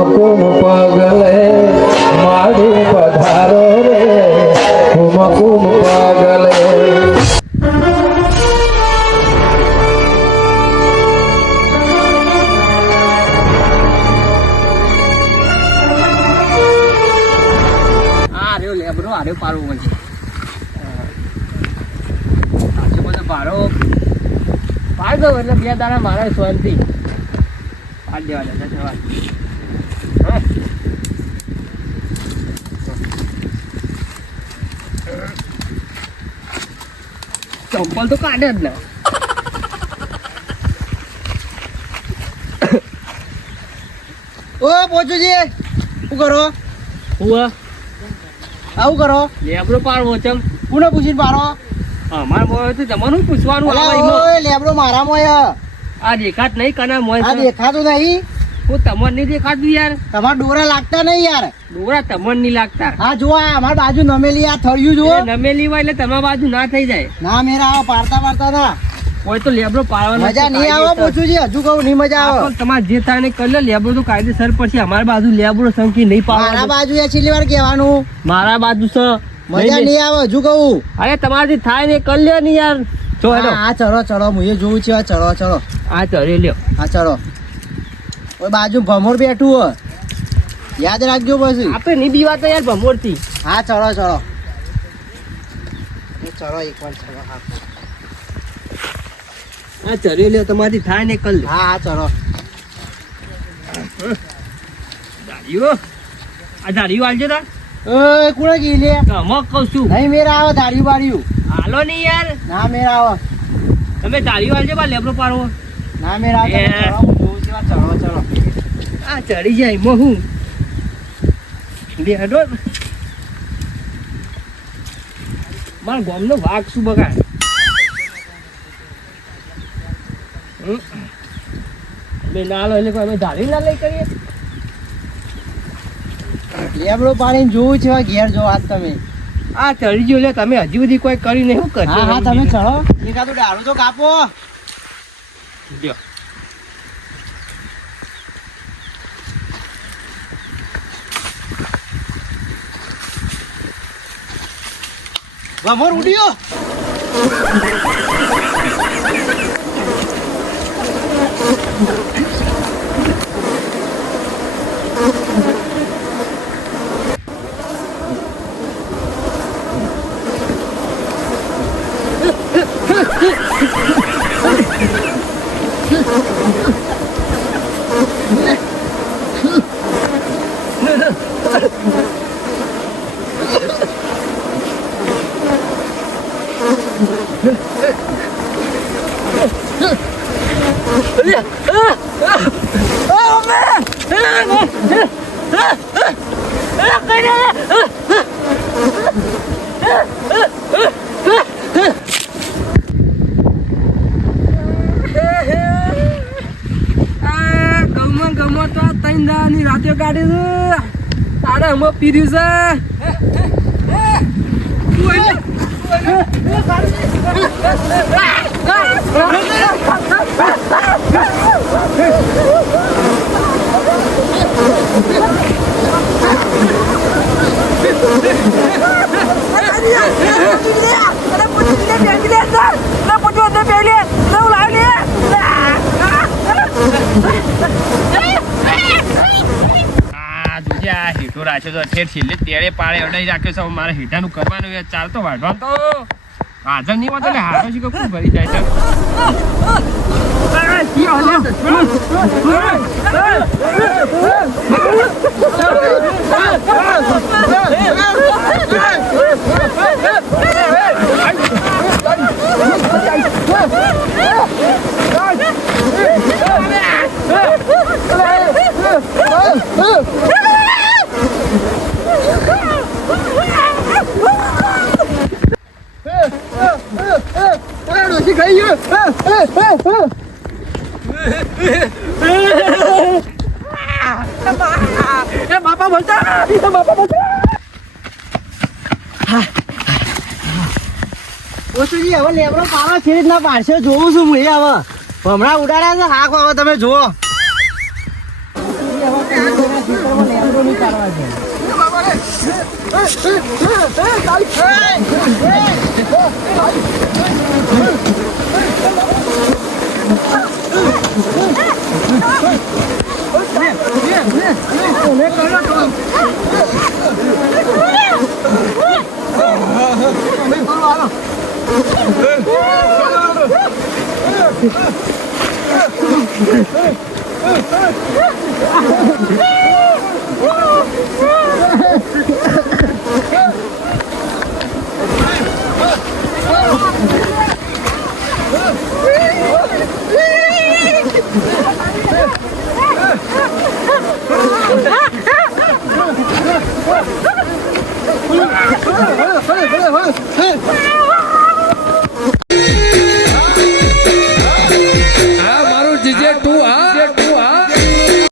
કુમકુમ પગલે માડી પધારો રે કુમકુમ પગલે. ભાડો પાડવો પડશે. સાચું બધો ભાડો પાડ દો એટલે 2 દાડા મારે શાંતિ પાડ દેવા દે. ચંપલ તો કાઢે જ ને. ઓ પોચુજી શું કરો? હું આવું કરો? લેબડો પાડવો ચમ કોને પૂછીને પાડો? અમાર મોય તો તમારું પૂછવાનું આવે ઓય એમાં. લેબડો મારા મોય આ દેખાત નહીં કના મોય આ દેખાતું નહીં. હું તમને નહીં દેખાતું યાર. તમારા ડોરા લાગતા નહીં યાર. ડોરા તમને નહીં લાગતા. હા જો આ અમાર બાજુ નમેલી આ થળિયું જો એ નમેલી હોય એટલે તમારા બાજુ ના થઈ જાય. ના મેરા આવો પાડતા પાડતા ના હોય તો લેબડો પાડવાનો મજા નહીં આવે પૂછુજી. હજુ કહું નહીં મજા આવે. તમારે જે થાય ને કરી લે. લેબડો તો કાયદેસર પછી અમારી બાજુ લેબડો સંકી નહીં મારા પાડવાનો. બાજુ એ છેલ્લી વાર કહેવાનું મારા બાજુ છે મજા નહીં આવે. હજુ કહું અરે તમારાથી થાય ને કરી લે ને યાર. જો હેડો હા ચલો ચલો હું એ જોઉં છું. ચલો ચલો આ ચડે લ્યો. હા ચલો. ઓય બાજુ ભમોર બેઠું હો યાદ રાખજો પછી. આપણે નહીં બીવા તો યાર ભમોરથી. હા ચલો ચલો ચલો એકવાર ચલો. હા આ ચડે લ્યો તમારાથી થાય ને કરી લે. હા હા ચલો. દાડીઓ આ દાડીઓ આલજો તા. ઓય કોણે કી લે? તમે કહું છું નહીં મેરા આવે ધાર્યું બાર્યું. હાલો નહીં યાર. ના મેરા આવે. તમે દાડીઓ આલજો બા લેબડો પાડવો. ના મેરા આવે. એ. ચલો હું જોઉં છું. ચલો ચલો. આ ચડી જાય એમાં હું બે હેડો. મારા ગામનો વાઘ શું બગાડ. બે ના લો એટલે કોઈ અમે ધારી ના લઈ કરીએ. લેબડો પાડીને જોવું છે ઘેર જો આજ તમે. આ ચડી ગયો લે તમે હજી બધી કોઈ કરી નહીં શું કરશો? હા હા તમે ચલો. એકાદું ડાળું તો કાપો. લ્યો. ભમર ઉડ્યો. ગમો તો 3 દાની રાતે કાઢી છે. તારે હમણાં પીર્યું છે. હીટો રાખ્યો તો ઠેર છેલ્લે તેરે પાડે અડાઈ રાખ્યો છે. મારે હીટાનું કરવાનું ચાલતો વાઢવા તો હાજર નહીં હોતો ને હારો છે કોઈ ભરી જાય છે. બાપા બોલતા બાપા બોલતા. ઓછુજી હવે લેબડો પાડો છે રીતના પાડશે જોઉં છું હું. એ હવે હમણાં ઉડાડ્યા છે હાક હવે તમે જુઓ.